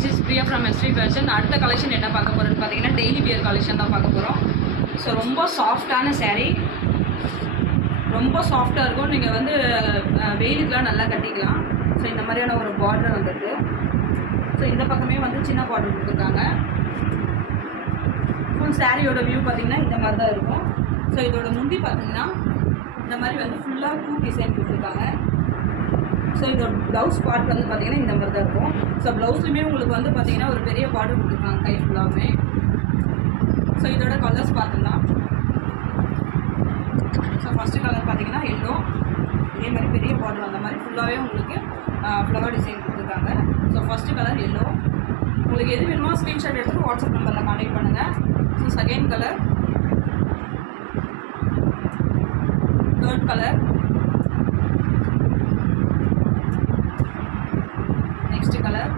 This is Priya from Estri fashion. அடுத்த collection என்ன பார்க்க போகிறோன்னு பார்த்தீங்கன்னா டெய்லி வியர் கலெக்ஷன் தான் பார்க்க போகிறோம். ஸோ ரொம்ப சாஃப்டான saree, ரொம்ப சாஃப்டாக இருக்கும். நீங்கள் வந்து வெயிலுக்குலாம் நல்லா கட்டிக்கலாம். ஸோ இந்த மாதிரியான ஒரு பார்டர் வந்துருக்கு. ஸோ இந்த பக்கமே வந்து சின்ன பார்டர் கொடுத்துருக்காங்க. ஃபுல் சாரியோட வியூ பார்த்தீங்கன்னா இந்த மாதிரி தான் இருக்கும். ஸோ இதோட முந்தி பார்த்தீங்கன்னா இந்த மாதிரி வந்து ஃபுல்லாக பூ டிசைன் கொடுத்துருக்காங்க. ஸோ இதோட ப்ளவுஸ் பார்ட் வந்து பார்த்தீங்கன்னா இந்த மாதிரி தான் இருக்கும். ஸோ ப்ளவுஸ்லையுமே உங்களுக்கு வந்து பார்த்தீங்கன்னா ஒரு பெரிய பார்டர் கொடுத்துருக்காங்க கை ஃபுல்லாகவே. ஸோ இதோட கலர்ஸ் பார்த்துக்கலாம். ஸோ ஃபஸ்ட்டு கலர் பார்த்தீங்கன்னா எல்லோ, இதே மாதிரி பெரிய பார்டர் அந்த மாதிரி ஃபுல்லாகவே உங்களுக்கு ஃப்ளவர் டிசைன் கொடுத்துருக்காங்க. So first colour yellow. உங்களுக்கு எது வேணுமோ ஸ்க்ரீன்ஷாட் எடுத்து வாட்ஸ்அப் நம்பரில் கான்டெக்ட் பண்ணுங்கள். So second colour, third colour,